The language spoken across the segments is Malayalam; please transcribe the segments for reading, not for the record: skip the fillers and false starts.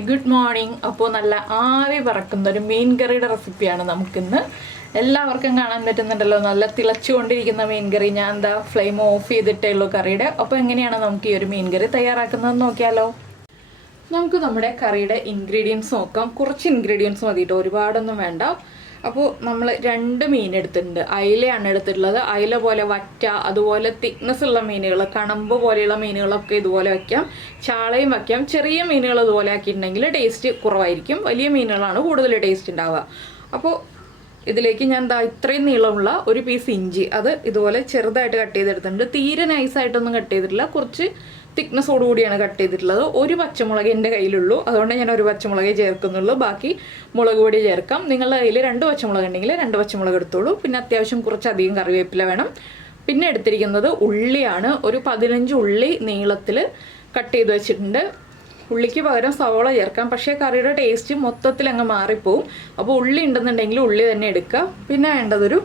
Hi good morning. അപ്പോൾ നല്ല ആവി പറക്കുന്ന ഒരു മീൻ കറിയുടെ റെസിപ്പിയാണ് നമുക്കിന്ന്. എല്ലാവർക്കും കാണാൻ പറ്റുന്നുണ്ടല്ലോ, നല്ല തിളച്ചുകൊണ്ടിരിക്കുന്ന മീൻ കറി. ഞാൻ എന്താ ഫ്ലെയിം ഓഫ് ചെയ്തിട്ടേ ഉള്ളൂ കറിയുടെ. അപ്പോൾ എങ്ങനെയാണ് നമുക്ക് ഈ ഒരു മീൻ കറി തയ്യാറാക്കുന്നതെന്ന് നോക്കിയാലോ. നമുക്ക് നമ്മുടെ കറിയുടെ ഇൻഗ്രീഡിയൻസ് നോക്കാം. കുറച്ച് ഇൻഗ്രീഡിയൻസ് മതിയിട്ട്, ഒരുപാടൊന്നും വേണ്ട. അപ്പോൾ നമ്മൾ 2 മീൻ എടുത്തിട്ടുണ്ട്. അയിലയാണ് എടുത്തിട്ടുള്ളത്. അയില പോലെ വറ്റ, അതുപോലെ തിക്നെസ് ഉള്ള മീനുകൾ, കണമ്പ് പോലെയുള്ള മീനുകളൊക്കെ ഇതുപോലെ വയ്ക്കാം. ചാളയും വയ്ക്കാം. ചെറിയ മീനുകൾ ഇതുപോലെ ആക്കിയിട്ടുണ്ടെങ്കിൽ ടേസ്റ്റ് കുറവായിരിക്കും. വലിയ മീനുകളാണ് കൂടുതൽ ടേസ്റ്റ് ഉണ്ടാവുക. അപ്പോൾ ഇതിലേക്ക് ഞാൻ ഇത്രയും നീളമുള്ള ഒരു പീസ് ഇഞ്ചി, അത് ഇതുപോലെ ചെറുതായിട്ട് കട്ട് ചെയ്തെടുത്തിട്ടുണ്ട്. തീരെ നൈസായിട്ടൊന്നും കട്ട് ചെയ്തിട്ടില്ല, കുറച്ച് തിക്നെസ്സോടുകൂടിയാണ് കട്ട് ചെയ്തിട്ടുള്ളത്. ഒരു പച്ചമുളക് എൻ്റെ കയ്യിലുള്ളൂ, അതുകൊണ്ട് ഞാൻ ഒരു പച്ചമുളകേ ചേർക്കുന്നുള്ളൂ. ബാക്കി മുളക് പൊടി ചേർക്കാം. നിങ്ങളുടെ കയ്യിൽ 2 പച്ചമുളക് ഉണ്ടെങ്കിൽ 2 പച്ചമുളക് എടുത്തോളൂ. പിന്നെ അത്യാവശ്യം കുറച്ചധികം കറിവേപ്പില വേണം. പിന്നെ എടുത്തിരിക്കുന്നത് ഉള്ളിയാണ്. ഒരു 15 ഉള്ളി നീളത്തിൽ കട്ട് ചെയ്ത് വെച്ചിട്ടുണ്ട്. ഉള്ളിക്ക് പകരം സവോള ചേർക്കാം, പക്ഷേ കറിയുടെ ടേസ്റ്റ് മൊത്തത്തിൽ അങ്ങ് മാറിപ്പോവും. അപ്പോൾ ഉള്ളി ഉണ്ടെന്നുണ്ടെങ്കിൽ ഉള്ളി തന്നെ എടുക്കുക. പിന്നെ വേണ്ടതൊരു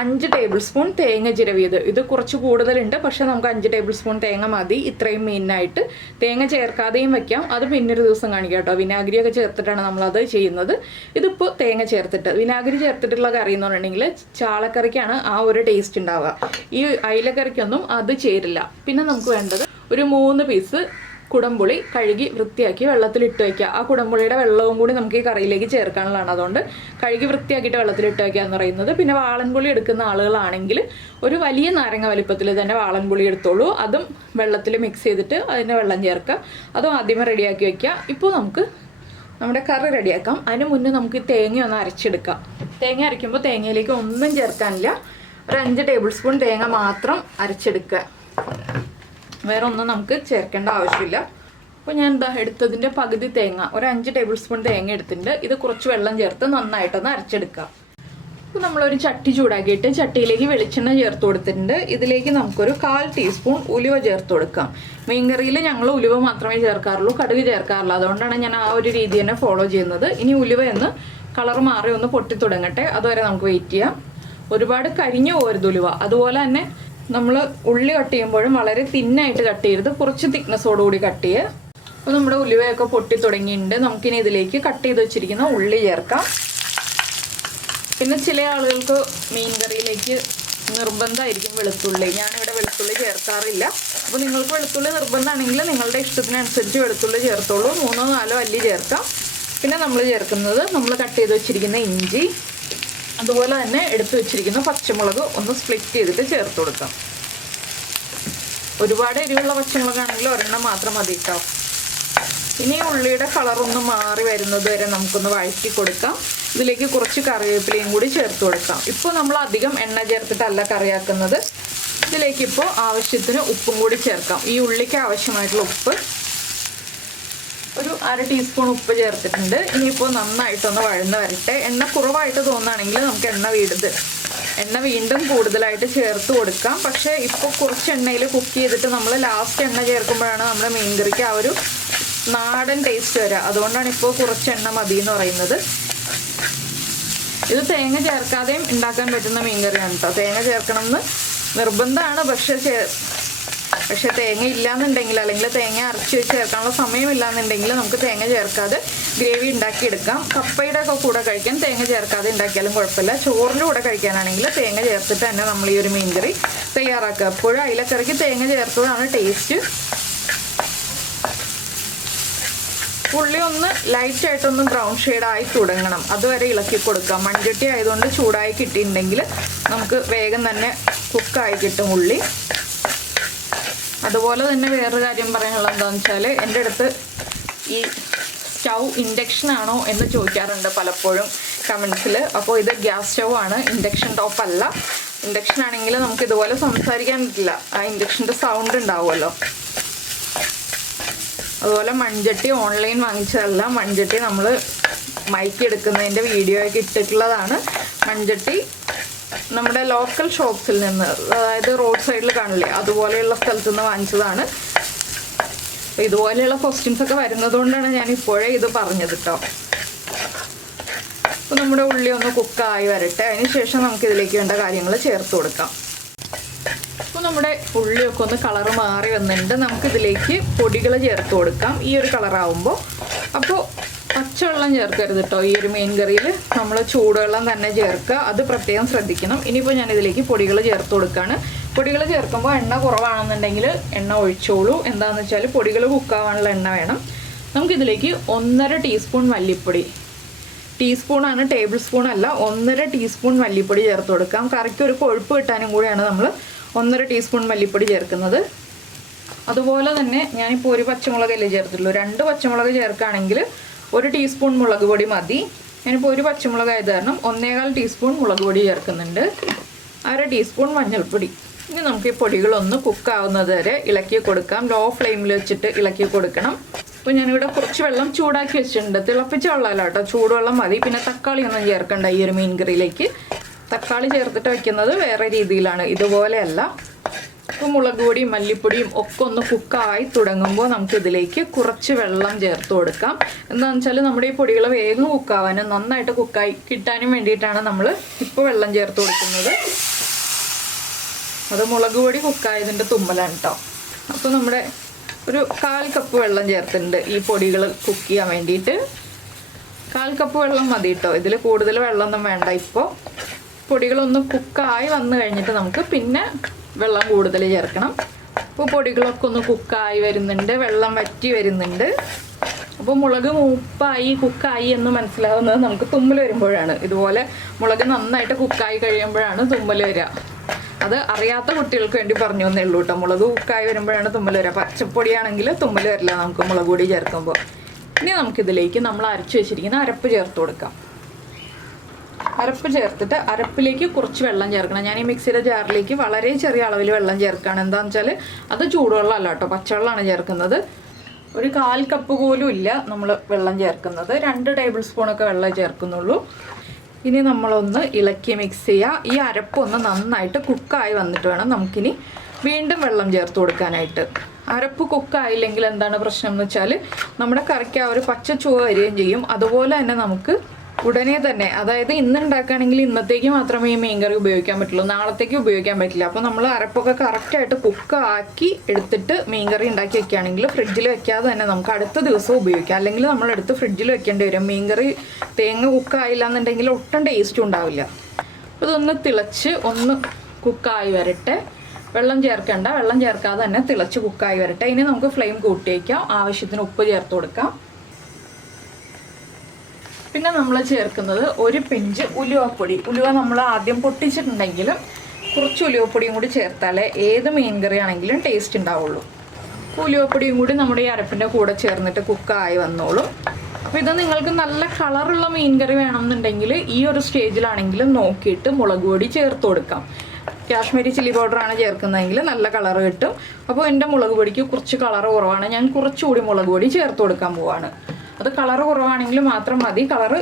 5 ടേബിൾ സ്പൂൺ തേങ്ങ ചിരവിയത്. ഇത് കുറച്ച് കൂടുതലുണ്ട്, പക്ഷേ നമുക്ക് 5 ടേബിൾ സ്പൂൺ തേങ്ങ മതി ഇത്രയും മീനിനായിട്ട്. തേങ്ങ ചേർക്കാതെയും വയ്ക്കാം, അത് പിന്നൊരു ദിവസം കാണിക്കാം കേട്ടോ. വിനാഗിരിയൊക്കെ ചേർത്തിട്ടാണ് നമ്മളത് ചെയ്യുന്നത്. ഇതിപ്പോൾ തേങ്ങ ചേർത്തിട്ട്, വിനാഗിരി ചേർത്തിട്ടുള്ള കറി എന്ന് പറഞ്ഞിട്ടുണ്ടെങ്കിൽ ചാളക്കറിക്കാണ് ആ ഒരു ടേസ്റ്റ് ഉണ്ടാവുക. ഈ അയിലക്കറിക്കൊന്നും അത് ചേരില്ല. പിന്നെ നമുക്ക് വേണ്ടത് ഒരു 3 പീസ് കുടംപുളി കഴുകി വൃത്തിയാക്കി വെള്ളത്തിലിട്ട് വയ്ക്കുക. ആ കുടംപുളിയുടെ വെള്ളവും കൂടി നമുക്ക് ഈ കറിയിലേക്ക് ചേർക്കാനുള്ളതാണ്. അതുകൊണ്ട് കഴുകി വൃത്തിയാക്കിയിട്ട് വെള്ളത്തിലിട്ട് വയ്ക്കുക എന്ന് പറയുന്നത്. പിന്നെ വാളൻപുളി എടുക്കുന്ന ആളുകളാണെങ്കിൽ ഒരു വലിയ നാരങ്ങ വലിപ്പത്തിൽ തന്നെ വാളൻപുളി എടുത്തോളൂ. അതും വെള്ളത്തിൽ മിക്സ് ചെയ്തിട്ട് അതിൻ്റെ വെള്ളം ചേർക്കുക. അതും ആദ്യമേ റെഡിയാക്കി വയ്ക്കുക. ഇപ്പോൾ നമുക്ക് നമ്മുടെ കറി റെഡിയാക്കാം. അതിന് മുന്നേ നമുക്ക് ഈ തേങ്ങ ഒന്ന് അരച്ചെടുക്കാം. തേങ്ങ അരയ്ക്കുമ്പോൾ തേങ്ങയിലേക്ക് ഒന്നും ചേർക്കാനില്ല. ഒരു 5 ടേബിൾ സ്പൂൺ തേങ്ങ മാത്രം അരച്ചെടുക്കുക. വേറെ ഒന്നും നമുക്ക് ചേർക്കേണ്ട ആവശ്യമില്ല. അപ്പോൾ ഞാൻ എടുത്തതിൻ്റെ പകുതി തേങ്ങ, ഒരു 5 ടേബിൾ സ്പൂൺ തേങ്ങ എടുത്തിട്ടുണ്ട്. ഇത് കുറച്ച് വെള്ളം ചേർത്ത് നന്നായിട്ടൊന്ന് അരച്ചെടുക്കുക. അപ്പോൾ നമ്മളൊരു ചട്ടി ചൂടാക്കിയിട്ട് ചട്ടിയിലേക്ക് വെളിച്ചെണ്ണ ചേർത്ത് കൊടുത്തിട്ടുണ്ട്. ഇതിലേക്ക് നമുക്കൊരു 1/4 ടീസ്പൂൺ ഉലുവ ചേർത്ത് കൊടുക്കാം. മീൻ കറിയിൽ ഞങ്ങൾ ഉലുവ മാത്രമേ ചേർക്കാറുള്ളൂ, കടുക് ചേർക്കാറില്ല. അതുകൊണ്ടാണ് ഞാൻ ആ ഒരു രീതി തന്നെ ഫോളോ ചെയ്യുന്നത്. ഇനി ഉലുവ ഒന്ന് കളർ മാറി ഒന്ന് പൊട്ടി തുടങ്ങട്ടെ, അതുവരെ നമുക്ക് വെയിറ്റ് ചെയ്യാം. ഒരുപാട് കരിഞ്ഞു പോകരുത് ഉലുവ. അതുപോലെ തന്നെ നമ്മൾ ഉള്ളി കട്ട് ചെയ്യുമ്പോഴും വളരെ തിന്നായിട്ട് കട്ട് ചെയ്യരുത്, കുറച്ച് തിക്നെസ്സോടുകൂടി കട്ട് ചെയ്യുക. അപ്പോൾ നമ്മുടെ ഉലുവയൊക്കെ പൊട്ടി തുടങ്ങിയിട്ടുണ്ട്. നമുക്കിനി ഇതിലേക്ക് കട്ട് ചെയ്ത് വെച്ചിരിക്കുന്ന ഉള്ളി ചേർക്കാം. പിന്നെ ചില ആളുകൾക്ക് മീൻ കറിയിലേക്ക് നിർബന്ധമായിരിക്കും വെളുത്തുള്ളി. ഞാനിവിടെ വെളുത്തുള്ളി ചേർക്കാറില്ല. അപ്പോൾ നിങ്ങൾക്ക് വെളുത്തുള്ളി നിർബന്ധമാണെങ്കിൽ നിങ്ങളുടെ ഇഷ്ടത്തിനനുസരിച്ച് വെളുത്തുള്ളി ചേർത്തോളൂ. 3-4 അല്ലി ചേർക്കാം. പിന്നെ നമ്മൾ ചേർക്കുന്നത് നമ്മൾ കട്ട് ചെയ്ത് വെച്ചിരിക്കുന്ന ഇഞ്ചി, അതുപോലെ തന്നെ എടുത്തു വെച്ചിരിക്കുന്ന പച്ചമുളക് ഒന്ന് സ്പ്ലിറ്റ് ചെയ്തിട്ട് ചേർത്ത് കൊടുക്കാം. ഒരുപാട് എരിവുള്ള പച്ചമുളകാണെങ്കിൽ ഒരെണ്ണം മാത്രം മതി കേട്ടോ. ഇനി ഉള്ളിയുടെ കളറൊന്ന് മാറി വരുന്നത് വരെ നമുക്കൊന്ന് വഴറ്റി കൊടുക്കാം. ഇതിലേക്ക് കുറച്ച് കറിവേപ്പിലയും കൂടി ചേർത്ത് കൊടുക്കാം. ഇപ്പോൾ നമ്മൾ അധികം എണ്ണ ചേർത്തിട്ടല്ല കറിയാക്കുന്നത്. ഇതിലേക്ക് ഇപ്പോൾ ആവശ്യത്തിന് ഉപ്പും കൂടി ചേർക്കാം. ഈ ഉള്ളിക്ക് ആവശ്യമായിട്ടുള്ള ഉപ്പ് ഒരു 1/2 ടീസ്പൂൺ ഉപ്പ് ചേർത്തിട്ടുണ്ട്. ഇനിയിപ്പോൾ നന്നായിട്ടൊന്ന് വഴന്ന് വരട്ടെ. എണ്ണ കുറവായിട്ട് തോന്നുകയാണെങ്കിൽ നമുക്ക് എണ്ണ വീണ്ടും കൂടുതലായിട്ട് ചേർത്ത് കൊടുക്കാം. പക്ഷേ ഇപ്പോൾ കുറച്ച് എണ്ണയിൽ കുക്ക് ചെയ്തിട്ട് നമ്മൾ ലാസ്റ്റ് എണ്ണ ചേർക്കുമ്പോഴാണ് നമ്മുടെ മീൻ കറിക്ക് ആ ഒരു നാടൻ ടേസ്റ്റ് വരിക. അതുകൊണ്ടാണ് ഇപ്പോൾ കുറച്ച് എണ്ണ മതി എന്ന് പറയുന്നത്. ഇത് തേങ്ങ ചേർക്കാതെയും ഉണ്ടാക്കാൻ പറ്റുന്ന മീൻ കറിയാണ് കേട്ടോ. തേങ്ങ ചേർക്കണമെന്ന് നിർബന്ധമാണ്. പക്ഷേ തേങ്ങ ഇല്ലാന്നുണ്ടെങ്കിൽ, അല്ലെങ്കിൽ തേങ്ങ അരച്ച് വെച്ച് ചേർക്കാനുള്ള സമയമില്ലാന്നുണ്ടെങ്കിൽ നമുക്ക് തേങ്ങ ചേർക്കാതെ ഗ്രേവി ഉണ്ടാക്കിയെടുക്കാം. കപ്പയുടെ ഒക്കെ കൂടെ കഴിക്കാൻ തേങ്ങ ചേർക്കാതെ ഉണ്ടാക്കിയാലും കുഴപ്പമില്ല. ചോറിൻ്റെ കൂടെ കഴിക്കാനാണെങ്കിൽ തേങ്ങ ചേർത്തിട്ട് തന്നെ നമ്മൾ ഈ ഒരു മീൻ കറി തയ്യാറാക്കുക. എപ്പോഴും അയിലക്കറിക്ക് തേങ്ങ ചേർത്തതാണ് ടേസ്റ്റ്. ഉള്ളി ഒന്ന് ലൈറ്റായിട്ടൊന്ന് ബ്രൗൺ ഷെയ്ഡായി തുടങ്ങണം, അതുവരെ ഇളക്കി കൊടുക്കാം. മൺചട്ടി ആയതുകൊണ്ട് ചൂടായി കിട്ടിയിട്ടുണ്ടെങ്കിൽ നമുക്ക് വേഗം തന്നെ കുക്കായി കിട്ടും ഉള്ളി. അതുപോലെ തന്നെ വേറൊരു കാര്യം പറയാനുള്ളത് എന്താണെന്ന് വെച്ചാൽ, എൻ്റെ അടുത്ത് ഈ സ്റ്റൗ ഇൻഡക്ഷൻ ആണോ എന്ന് ചോദിക്കാറുണ്ട് പലപ്പോഴും കമൻസിൽ. അപ്പോൾ ഇത് ഗ്യാസ് സ്റ്റൗ ആണ്, ഇൻഡക്ഷൻ ടോപ്പ് അല്ല. ഇൻഡക്ഷൻ ആണെങ്കിൽ നമുക്ക് ഇതുപോലെ സംസാരിക്കാൻ പറ്റില്ല, ആ ഇൻഡക്ഷൻ്റെ സൗണ്ട് ഉണ്ടാവുമല്ലോ. അതുപോലെ മൺചട്ടി ഓൺലൈൻ വാങ്ങിച്ചതല്ല, മൺചട്ടി നമ്മൾ മൈക്ക് എടുക്കുന്നതിൻ്റെ വീഡിയോ ഒക്കെ ഇട്ടിട്ടുള്ളതാണ്. മൺചട്ടി നമ്മുടെ ലോക്കൽ ഷോപ്സിൽ നിന്ന്, അതായത് റോഡ് സൈഡിൽ കാണില്ലേ, അതുപോലെയുള്ള സ്ഥലത്തു നിന്ന് വാങ്ങിച്ചതാണ്. അപ്പോൾ ഇതുപോലെയുള്ള ക്വസ്റ്റ്യൻസ് ഒക്കെ വരുന്നത് കൊണ്ടാണ് ഞാൻ ഇപ്പോഴേ ഇത് പറഞ്ഞത് കേട്ടോ. അപ്പോൾ നമ്മുടെ ഉള്ളി ഒന്ന് കുക്കായി വരട്ടെ. അതിന് ശേഷം നമുക്ക് ഇതിലേക്ക് വേണ്ട കാര്യങ്ങൾ ചേർത്ത് കൊടുക്കാം. അപ്പോൾ നമ്മുടെ ഉള്ളിയൊക്കെ ഒന്ന് കളർ മാറി വന്നിട്ടുണ്ട്. നമുക്കിതിലേക്ക് പൊടികൾ ചേർത്ത് കൊടുക്കാം. ഈ ഒരു കളറാവുമ്പോൾ അപ്പോൾ പച്ചവെള്ളം ചേർക്കരുത് കേട്ടോ ഈ ഒരു മീൻ കറിയിൽ. നമ്മൾ ചൂടുവെള്ളം തന്നെ ചേർക്കുക, അത് പ്രത്യേകം ശ്രദ്ധിക്കണം. ഇനിയിപ്പോൾ ഞാനിതിലേക്ക് പൊടികൾ ചേർത്ത് കൊടുക്കുകയാണ്. പൊടികൾ ചേർക്കുമ്പോൾ എണ്ണ കുറവാണെന്നുണ്ടെങ്കിൽ എണ്ണ ഒഴിച്ചോളൂ. എന്താണെന്ന് വെച്ചാൽ പൊടികൾ കുക്കാവാനുള്ള എണ്ണ വേണം. നമുക്കിതിലേക്ക് 1.5 ടീസ്പൂൺ മല്ലിപ്പൊടി, ടീസ്പൂണാണ്, ടേബിൾ സ്പൂൺ അല്ല, 1.5 ടീസ്പൂൺ മല്ലിപ്പൊടി ചേർത്ത് കൊടുക്കാം. കറിക്ക് ഒരു കൊഴുപ്പ് കിട്ടാനും കൂടിയാണ് നമ്മൾ 1.5 ടീസ്പൂൺ മല്ലിപ്പൊടി ചേർക്കുന്നത്. അതുപോലെ തന്നെ ഞാനിപ്പോൾ ഒരു പച്ചമുളകല്ലേ ചേർത്തുള്ളൂ. 2 പച്ചമുളക് ചേർക്കുകയാണെങ്കിൽ 1 ടീസ്പൂൺ മുളക് പൊടി മതി. ഞാനിപ്പോൾ ഒരു പച്ചമുളക് ആയത് കാരണം 1.25 ടീസ്പൂൺ മുളക് പൊടി ചേർക്കുന്നുണ്ട്. 1/2 ടീസ്പൂൺ മഞ്ഞൾപ്പൊടി. ഇനി നമുക്ക് ഈ പൊടികളൊന്ന് കുക്കാവുന്നത് വരെ ഇളക്കി കൊടുക്കാം. ലോ ഫ്ലെയിമിൽ വെച്ചിട്ട് ഇളക്കി കൊടുക്കണം. അപ്പോൾ ഞാനിവിടെ കുറച്ച് വെള്ളം ചൂടാക്കി വെച്ചിട്ടുണ്ട്. തിളപ്പിച്ച വെള്ളമല്ല കേട്ടോ, ചൂടുവെള്ളം മതി. പിന്നെ തക്കാളി ഒന്നും ചേർക്കണ്ട ഈ ഒരു മീൻ കറിയിലേക്ക്. തക്കാളി ചേർത്തിട്ട് വയ്ക്കുന്നത് വേറെ രീതിയിലാണ്, ഇതുപോലെയല്ല. അപ്പോൾ മുളക് പൊടിയും മല്ലിപ്പൊടിയും ഒക്കെ ഒന്ന് കുക്കായി തുടങ്ങുമ്പോൾ നമുക്കിതിലേക്ക് കുറച്ച് വെള്ളം ചേർത്ത് കൊടുക്കാം. എന്താണെന്ന് വെച്ചാൽ നമ്മുടെ ഈ പൊടികൾ വേഗം കുക്കാവാനും നന്നായിട്ട് കുക്കായി കിട്ടാനും വേണ്ടിയിട്ടാണ് നമ്മൾ ഇപ്പോൾ വെള്ളം ചേർത്ത് കൊടുക്കുന്നത്. അത് മുളക് പൊടി കുക്കായതിൻ്റെ തുമ്മലാണ് കേട്ടോ. അപ്പോൾ നമ്മുടെ ഒരു 1/4 കപ്പ് വെള്ളം ചേർത്തിട്ടുണ്ട് ഈ പൊടികൾ കുക്ക് ചെയ്യാൻ വേണ്ടിയിട്ട്. 1/4 കപ്പ് വെള്ളം മതി കേട്ടോ, ഇതിൽ കൂടുതൽ വെള്ളമൊന്നും വേണ്ട. ഇപ്പോൾ പൊടികളൊന്ന് കുക്കായി വന്നു കഴിഞ്ഞിട്ട് നമുക്ക് പിന്നെ വെള്ളം കൂടുതൽ ചേർക്കണം. അപ്പോൾ പൊടികളൊക്കെ ഒന്ന് കുക്കായി വരുന്നുണ്ട്, വെള്ളം വറ്റി വരുന്നുണ്ട്. അപ്പോൾ മുളക് മൂപ്പായി കുക്കായി എന്ന് മനസ്സിലാവുന്നത് നമുക്ക് തുമ്മൽ വരുമ്പോഴാണ്. ഇതുപോലെ മുളക് നന്നായിട്ട് കുക്കായി കഴിയുമ്പോഴാണ് തുമ്മൽ വരിക. അത് അറിയാത്ത കുട്ടികൾക്ക് വേണ്ടി പറഞ്ഞു എന്നേ ഉള്ളൂ കേട്ടോ. മുളക് കുക്കായി വരുമ്പോഴാണ് തുമ്മൽ വരിക. പച്ചപ്പൊടിയാണെങ്കിൽ തുമ്മൽ വരില്ല നമുക്ക് മുളക് പൊടി ചേർക്കുമ്പോൾ. ഇനി നമുക്കിതിലേക്ക് നമ്മൾ അരച്ച് വെച്ചിരിക്കുന്ന അരപ്പ് ചേർത്ത് കൊടുക്കാം. അരപ്പ് ചേർത്തിട്ട് അരപ്പിലേക്ക് കുറച്ച് വെള്ളം ചേർക്കണം. ഞാൻ ഈ മിക്സിയുടെ ജാറിലേക്ക് വളരെ ചെറിയ അളവിൽ വെള്ളം ചേർക്കുകയാണ്. എന്താണെന്ന് വെച്ചാൽ അത് ചൂടുവെള്ളമല്ല കേട്ടോ, പച്ചവെള്ളമാണ് ചേർക്കുന്നത്. ഒരു 1/4 കപ്പ് പോലും ഇല്ല നമ്മൾ വെള്ളം ചേർക്കുന്നത്. 2 ടേബിൾ സ്പൂണൊക്കെ വെള്ളം ചേർക്കുന്നുള്ളൂ. ഇനി നമ്മളൊന്ന് ഇളക്കി മിക്സ് ചെയ്യുക. ഈ അരപ്പൊന്ന് നന്നായിട്ട് കുക്കായി വന്നിട്ട് വേണം നമുക്കിനി വീണ്ടും വെള്ളം ചേർത്ത് കൊടുക്കാനായിട്ട്. അരപ്പ് കുക്കായില്ലെങ്കിൽ എന്താണ് പ്രശ്നം എന്ന് വെച്ചാൽ നമ്മുടെ കറിക്ക് ആ ഒരു പച്ച ചുവ വരികയും ചെയ്യും. അതുപോലെ തന്നെ നമുക്ക് ഉടനെ തന്നെ, അതായത് ഇന്ന് ഉണ്ടാക്കുകയാണെങ്കിൽ ഇന്നത്തേക്ക് മാത്രമേ ഈ മീൻ കറി ഉപയോഗിക്കാൻ പറ്റുള്ളൂ, നാളത്തേക്ക് ഉപയോഗിക്കാൻ പറ്റില്ല. അപ്പോൾ നമ്മൾ അരപ്പൊക്കെ കറക്റ്റായിട്ട് കുക്കാക്കി എടുത്തിട്ട് മീൻ കറി ഉണ്ടാക്കി വെക്കുകയാണെങ്കിൽ ഫ്രിഡ്ജിൽ വെക്കാതെ തന്നെ നമുക്ക് അടുത്ത ദിവസം ഉപയോഗിക്കാം. അല്ലെങ്കിൽ നമ്മളെടുത്ത് ഫ്രിഡ്ജിൽ വെക്കേണ്ടി വരും. മീൻ കറി തേങ്ങ കുക്കായില്ല എന്നുണ്ടെങ്കിൽ ഒട്ടും ടേസ്റ്റും ഉണ്ടാവില്ല. അപ്പോൾ ഇതൊന്ന് തിളച്ച് ഒന്ന് കുക്കായി വരട്ടെ. വെള്ളം ചേർക്കേണ്ട, വെള്ളം ചേർക്കാതെ തന്നെ തിളച്ച് കുക്കായി വരട്ടെ. ഇനി നമുക്ക് ഫ്ലെയിം കൂട്ടി വയ്ക്കാം. ആവശ്യത്തിന് ഉപ്പ് ചേർത്ത് കൊടുക്കാം. പിന്നെ നമ്മൾ ചേർക്കുന്നത് 1 പിഞ്ച് ഉലുവപ്പൊടി. ഉലുവ നമ്മൾ ആദ്യം പൊട്ടിച്ചിട്ടുണ്ടെങ്കിലും കുറച്ച് ഉലുവപ്പൊടിയും കൂടി ചേർത്താലേ ഏത് മീൻ കറി ആണെങ്കിലും ടേസ്റ്റ് ഉണ്ടാവുള്ളൂ. ഉലുവപ്പൊടിയും കൂടി നമ്മുടെ ഈ അരപ്പിൻ്റെ കൂടെ ചേർന്നിട്ട് കുക്കായി വന്നോളും. അപ്പോൾ ഇത് നിങ്ങൾക്ക് നല്ല കളറുള്ള മീൻ കറി വേണമെന്നുണ്ടെങ്കിൽ ഈ ഒരു സ്റ്റേജിലാണെങ്കിലും നോക്കിയിട്ട് മുളക് പൊടി ചേർത്ത് കൊടുക്കാം. കാശ്മീരി ചില്ലി പൗഡറാണ് ചേർക്കുന്നതെങ്കിൽ നല്ല കളറ് കിട്ടും. അപ്പോൾ എൻ്റെ മുളക് പൊടിക്ക് കുറച്ച് കളറ് കുറവാണ്, ഞാൻ കുറച്ചുകൂടി മുളക് പൊടി ചേർത്ത് കൊടുക്കാൻ പോവാണ്. അത് കളറ് കുറവാണെങ്കിൽ മാത്രം മതി. കളറ്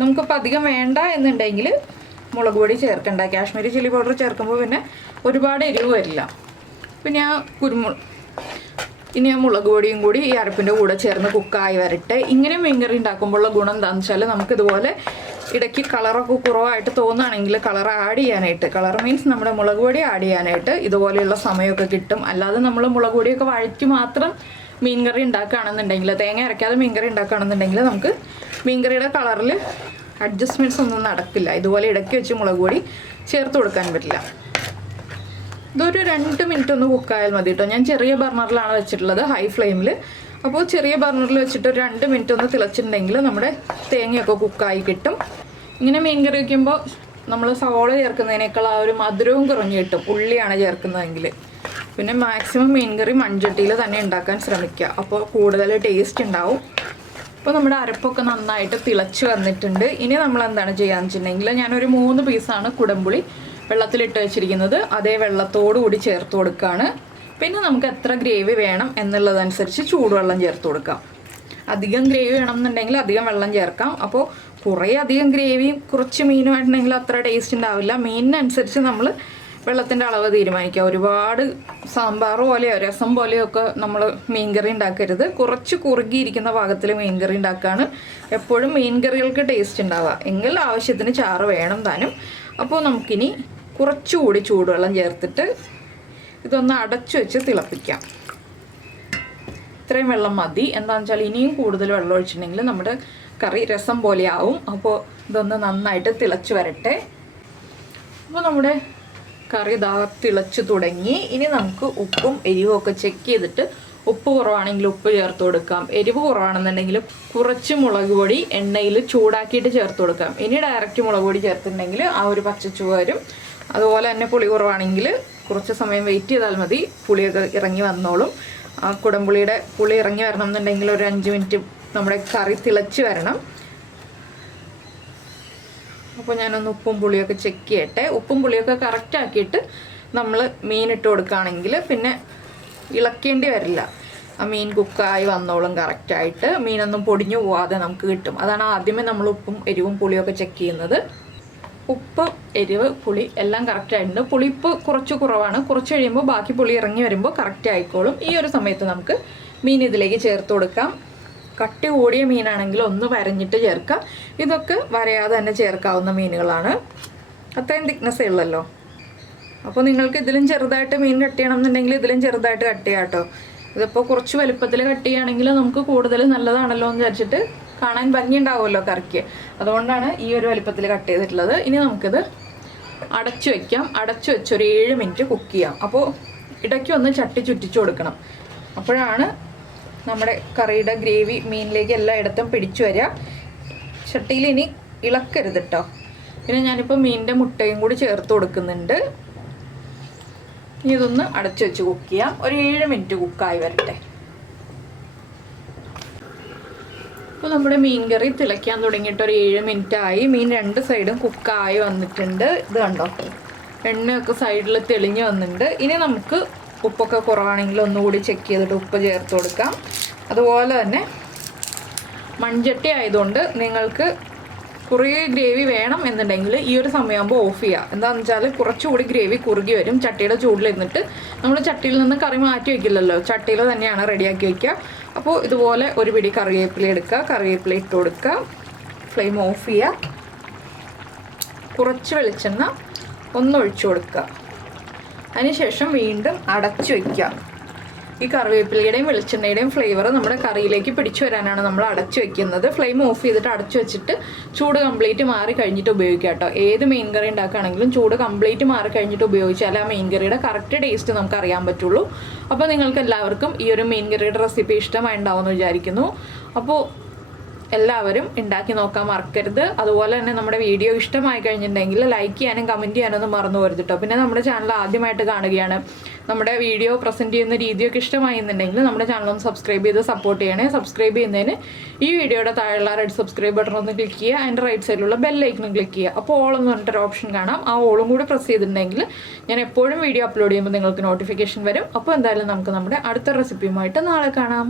നമുക്കിപ്പോൾ അധികം വേണ്ട എന്നുണ്ടെങ്കിൽ മുളക് പൊടി ചേർക്കണ്ട. കാശ്മീരി ചില്ലി പൗഡർ ചേർക്കുമ്പോൾ പിന്നെ ഒരുപാട് എരിവ് വരില്ല. പിന്നെ ഇനി ആ മുളക് പൊടിയും കൂടി ഈ അരപ്പിൻ്റെ കൂടെ ചേർന്ന് കുക്കായി വരട്ടെ. ഇങ്ങനെ മീൻ കറി ഉണ്ടാക്കുമ്പോഴുള്ള ഗുണം എന്താണെന്ന് വെച്ചാൽ നമുക്കിതുപോലെ ഇടയ്ക്ക് കളറൊക്കെ കുറവായിട്ട് തോന്നുകയാണെങ്കിൽ കളർ ആഡ് ചെയ്യാനായിട്ട്, കളർ മീൻസ് നമ്മുടെ മുളക് പൊടി ആഡ് ചെയ്യാനായിട്ട് ഇതുപോലെയുള്ള സമയമൊക്കെ കിട്ടും. അല്ലാതെ നമ്മൾ മുളക് പൊടിയൊക്കെ വഴറ്റി മാത്രം മീൻ കറി ഉണ്ടാക്കുകയാണെന്നുണ്ടെങ്കിൽ, തേങ്ങ അരയ്ക്കാതെ മീൻ കറി ഉണ്ടാക്കുകയാണെന്നുണ്ടെങ്കിൽ നമുക്ക് മീൻ കറിയുടെ കളറിൽ അഡ്ജസ്റ്റ്മെൻറ്റ്സ് ഒന്നും നടക്കില്ല. ഇതുപോലെ ഇടയ്ക്ക് വെച്ച് മുളക് പൊടി ചേർത്ത് കൊടുക്കാൻ പറ്റില്ല. ഇതൊരു 2 മിനിറ്റ് ഒന്ന് കുക്കായാൽ മതി കേട്ടോ. ഞാൻ ചെറിയ ബർണറിലാണ് വെച്ചിട്ടുള്ളത്, ഹൈ ഫ്ലെയിമിൽ. അപ്പോൾ ചെറിയ ബർണറിൽ വെച്ചിട്ട് ഒരു 2 മിനിറ്റ് ഒന്ന് തിളച്ചിട്ടുണ്ടെങ്കിൽ നമ്മുടെ തേങ്ങയൊക്കെ കുക്കായി കിട്ടും. ഇങ്ങനെ മീൻ കറി വയ്ക്കുമ്പോൾ നമ്മൾ സവോള ചേർക്കുന്നതിനേക്കാൾ ആ ഒരു മധുരവും കുറഞ്ഞു കിട്ടും ഉള്ളിയാണ് ചേർക്കുന്നതെങ്കിൽ. പിന്നെ മാക്സിമം മീൻ കറി മൺചട്ടിയിൽ തന്നെ ഉണ്ടാക്കാൻ ശ്രമിക്കുക, അപ്പോൾ കൂടുതൽ ടേസ്റ്റ് ഉണ്ടാവും. അപ്പോൾ നമ്മുടെ അരപ്പൊക്കെ നന്നായിട്ട് തിളച്ച് വന്നിട്ടുണ്ട്. ഇനി നമ്മൾ എന്താണ് ചെയ്യാന്ന് വെച്ചിട്ടുണ്ടെങ്കിൽ ഞാനൊരു 3 പീസാണ് കുടംപുളി വെള്ളത്തിലിട്ട് വെച്ചിരിക്കുന്നത്. അതേ വെള്ളത്തോടു കൂടി ചേർത്ത് കൊടുക്കുകയാണ്. പിന്നെ നമുക്ക് എത്ര ഗ്രേവി വേണം എന്നുള്ളതനുസരിച്ച് ചൂടുവെള്ളം ചേർത്ത് കൊടുക്കാം. അധികം ഗ്രേവി വേണം എന്നുണ്ടെങ്കിൽ അധികം വെള്ളം ചേർക്കാം. അപ്പോൾ കുറേ അധികം ഗ്രേവിയും കുറച്ച് മീനുമായിട്ടുണ്ടെങ്കിൽ അത്ര ടേസ്റ്റ് ഉണ്ടാവില്ല. മീനിനനുസരിച്ച് നമ്മൾ വെള്ളത്തിൻ്റെ അളവ് തീരുമാനിക്കുക. ഒരുപാട് സാമ്പാർ പോലെയോ രസം പോലെയോ ഒക്കെ നമ്മൾ മീൻ കറി ഉണ്ടാക്കരുത്. കുറച്ച് കുറുകിയിരിക്കുന്ന പാകത്തിൽ മീൻ കറി ഉണ്ടാക്കുകയാണ് എപ്പോഴും മീൻ കറികൾക്ക് ടേസ്റ്റ് ഉണ്ടാവുക. എങ്കിൽ ആവശ്യത്തിന് ചാറ് വേണം താനും. അപ്പോൾ നമുക്കിനി കുറച്ചുകൂടി ചൂടുവെള്ളം ചേർത്തിട്ട് ഇതൊന്ന് അടച്ചു വെച്ച് തിളപ്പിക്കാം. ഇത്രയും വെള്ളം മതി. എന്താണെന്ന് വെച്ചാൽ ഇനിയും കൂടുതൽ വെള്ളം ഒഴിച്ചിട്ടുണ്ടെങ്കിൽ നമ്മുടെ കറി രസം പോലെയാവും. അപ്പോൾ ഇതൊന്ന് നന്നായിട്ട് തിളച്ച് വരട്ടെ. അപ്പോൾ നമ്മുടെ കറി ഇതാ തിളച്ച് തുടങ്ങി. ഇനി നമുക്ക് ഉപ്പും എരിവും ഒക്കെ ചെക്ക് ചെയ്തിട്ട് ഉപ്പ് കുറവാണെങ്കിൽ ഉപ്പ് ചേർത്ത് കൊടുക്കാം. എരിവ് കുറവാണെന്നുണ്ടെങ്കിൽ കുറച്ച് മുളക് പൊടി എണ്ണയിൽ ചൂടാക്കിയിട്ട് ചേർത്ത് കൊടുക്കാം. ഇനി ഡയറക്റ്റ് മുളക് പൊടി ചേർത്തിട്ടുണ്ടെങ്കിൽ ആ ഒരു പച്ചച്ചുവ വരും. അതുപോലെ തന്നെ പുളി കുറവാണെങ്കിൽ കുറച്ച് സമയം വെയിറ്റ് ചെയ്താൽ മതി, പുളിയൊക്കെ ഇറങ്ങി വന്നോളും. ആ കുടംപുളിയുടെ പുളി ഇറങ്ങി വരണം എന്നുണ്ടെങ്കിൽ ഒരു 5 മിനിറ്റ് നമ്മുടെ കറി തിളച്ച് വരണം. അപ്പോൾ ഞാനൊന്ന് ഉപ്പും പുളിയൊക്കെ ചെക്ക് ചെയ്യട്ടെ. ഉപ്പും പുളിയൊക്കെ കറക്റ്റ് ആക്കിയിട്ട് നമ്മൾ മീൻ ഇട്ട് കൊടുക്കുകയാണെങ്കിൽ പിന്നെ ഇളക്കേണ്ടി വരില്ല. ആ മീൻ കുക്കായി വന്നോളും കറക്റ്റായിട്ട്. മീനൊന്നും പൊടിഞ്ഞു പോവാതെ നമുക്ക് കിട്ടും. അതാണ് ആദ്യമേ നമ്മൾ ഉപ്പും എരിവും പുളിയൊക്കെ ചെക്ക് ചെയ്യുന്നത്. ഉപ്പ്, എരിവ്, പുളി എല്ലാം കറക്റ്റായിട്ടുണ്ട്. പുളിപ്പ് കുറച്ച് കുറവാണ്. കുറച്ച് കഴിയുമ്പോൾ ബാക്കി പുളി ഇറങ്ങി വരുമ്പോൾ കറക്റ്റ് ആയിക്കോളും. ഈ ഒരു സമയത്ത് നമുക്ക് മീൻ ഇതിലേക്ക് ചേർത്ത് കൊടുക്കാം. കട്ടി കൂടിയ മീനാണെങ്കിൽ ഒന്ന് വരഞ്ഞിട്ട് ചേർക്കാം. ഇതൊക്കെ വരയാതെ തന്നെ ചേർക്കാവുന്ന മീനുകളാണ്. അത്രയും തിക്നെസ്സേ ഉള്ളല്ലോ. അപ്പോൾ നിങ്ങൾക്ക് ഇതിലും ചെറുതായിട്ട് മീൻ കട്ട് ചെയ്യണം എന്നുണ്ടെങ്കിൽ ഇതിലും ചെറുതായിട്ട് കട്ട് ചെയ്യാം കേട്ടോ. ഇതിപ്പോൾ കുറച്ച് വലുപ്പത്തിൽ കട്ട് ചെയ്യുകയാണെങ്കിൽ നമുക്ക് കൂടുതൽ നല്ലതാണല്ലോ എന്ന് വിചാരിച്ചിട്ട് കാണാൻ ഭംഗി ഉണ്ടാവുമല്ലോ കറിക്ക്. അതുകൊണ്ടാണ് ഈ ഒരു വലുപ്പത്തിൽ കട്ട് ചെയ്തിട്ടുള്ളത്. ഇനി നമുക്കിത് അടച്ചു വയ്ക്കാം. അടച്ചു വെച്ച് ഒരു 7 മിനിറ്റ് കുക്ക് ചെയ്യാം. അപ്പോൾ ഇടയ്ക്ക് ഒന്ന് ചട്ടി ചുറ്റിച്ചു കൊടുക്കണം. അപ്പോഴാണ് നമ്മുടെ കറിയുടെ ഗ്രേവി മീനിലേക്ക് എല്ലായിടത്തും പിടിച്ചു വരിക. ചട്ടിയിൽ ഇനി ഇളക്കരുത് കേട്ടോ. പിന്നെ ഞാനിപ്പോൾ മീനിൻ്റെ മുട്ടയും കൂടി ചേർത്ത് കൊടുക്കുന്നുണ്ട്. ഇനി ഇതൊന്ന് അടച്ചു വെച്ച് കുക്ക് ചെയ്യാം. ഒരു 7 മിനിറ്റ് കുക്കായി വരട്ടെ. അപ്പോൾ നമ്മുടെ മീൻ കറി തിളയ്ക്കാൻ തുടങ്ങിയിട്ട് ഒരു 7 മിനിറ്റ് ആയി. മീൻ 2 സൈഡും കുക്കായി വന്നിട്ടുണ്ട്. ഇത് കണ്ടോ, എണ്ണയൊക്കെ സൈഡിൽ തെളിഞ്ഞ് വന്നിട്ടുണ്ട്. ഇനി നമുക്ക് ഉപ്പൊക്കെ കുറവാണെങ്കിൽ ഒന്നുകൂടി ചെക്ക് ചെയ്തിട്ട് ഉപ്പ് ചേർത്ത് കൊടുക്കാം. അതുപോലെ തന്നെ മൺചട്ടി ആയതുകൊണ്ട് നിങ്ങൾക്ക് കുറേ ഗ്രേവി വേണം എന്നുണ്ടെങ്കിൽ ഈ ഒരു സമയമാകുമ്പോൾ ഓഫ് ചെയ്യുക. എന്താണെന്ന് വെച്ചാൽ കുറച്ചുകൂടി ഗ്രേവി കുറുകി വരും. ചട്ടിയുടെ ചൂടിലിരുന്നിട്ട് നമ്മൾ ചട്ടിയിൽ നിന്ന് കറി മാറ്റി വയ്ക്കില്ലല്ലോ, ചട്ടിയിൽ തന്നെയാണ് റെഡിയാക്കി വയ്ക്കുക. അപ്പോൾ ഇതുപോലെ ഒരു പിടി കറിവേപ്പില എടുക്കുക, കറിവേപ്പില ഇട്ട് കൊടുക്കുക, ഫ്ലെയിം ഓഫ് ചെയ്യുക, കുറച്ച് വെളിച്ചെണ്ണ ഒന്നൊഴിച്ചു കൊടുക്കുക. അതിനുശേഷം വീണ്ടും അടച്ചു വയ്ക്കുക. ഈ കറിവേപ്പിലയുടെയും വെളിച്ചെണ്ണയുടെയും ഫ്ലേവർ നമ്മുടെ കറിയിലേക്ക് പിടിച്ചു വരാനാണ് നമ്മൾ അടച്ചു വെക്കുന്നത്. ഫ്ലെയിം ഓഫ് ചെയ്തിട്ട് അടച്ചു വെച്ചിട്ട് ചൂട് കംപ്ലീറ്റ് മാറി കഴിഞ്ഞിട്ട് ഉപയോഗിക്കുക കേട്ടോ. ഏത് മീൻ കറി ഉണ്ടാക്കുകയാണെങ്കിലും ചൂട് കംപ്ലീറ്റ് മാറി കഴിഞ്ഞിട്ട് ഉപയോഗിച്ചാൽ ആ മീൻ കറിയുടെ കറക്റ്റ് ടേസ്റ്റ് നമുക്ക് അറിയാൻ പറ്റുള്ളൂ. അപ്പോൾ നിങ്ങൾക്ക് എല്ലാവർക്കും ഈ ഒരു മീൻ കറിയുടെ റെസിപ്പി ഇഷ്ടമായിട്ടുണ്ടാവുമെന്ന് വിചാരിക്കുന്നു. അപ്പോൾ എല്ലാവരും ഉണ്ടാക്കി നോക്കാൻ മറക്കരുത്. അതുപോലെ തന്നെ നമ്മുടെ വീഡിയോ ഇഷ്ടമായി കഴിഞ്ഞിട്ടുണ്ടെങ്കിൽ ലൈക്ക് ചെയ്യാനും കമൻറ്റ് ചെയ്യാനൊന്നും മറന്നു പോരുത് കേട്ടോ. പിന്നെ നമ്മുടെ ചാനൽ ആദ്യമായിട്ട് കാണുകയാണ്, നമ്മുടെ വീഡിയോ പ്രസൻറ്റ് ചെയ്യുന്ന രീതിയൊക്കെ ഇഷ്ടമായി എന്നുണ്ടെങ്കിൽ നമ്മുടെ ചാനലൊന്ന് സബ്സ്ക്രൈബ് ചെയ്ത് സപ്പോർട്ട് ചെയ്യണേ. സബ്സ്ക്രൈബ് ചെയ്യുന്നതിന് ഈ വീഡിയോയുടെ താഴെയുള്ള റെഡ് സബ്സ്ക്രൈബ് ബട്ടൺ ഒന്ന് ക്ലിക്ക് ചെയ്യുക. അതിൻ്റെ റൈറ്റ് സൈഡിലുള്ള ബെല്ലൈക്കണും ക്ലിക്ക് ചെയ്യുക. അപ്പോൾ ഓൾ എന്ന് പറഞ്ഞിട്ടൊരു ഓപ്ഷൻ കാണാം. ആ ഓളും കൂടി പ്രസ് ചെയ്തിട്ടുണ്ടെങ്കിൽ ഞാൻ എപ്പോഴും വീഡിയോ അപ്ലോഡ് ചെയ്യുമ്പോൾ നിങ്ങൾക്ക് നോട്ടിഫിക്കേഷൻ വരും. അപ്പോൾ എന്തായാലും നമുക്ക് നമ്മുടെ അടുത്ത റെസിപ്പിയുമായിട്ട് നാളെ കാണാം.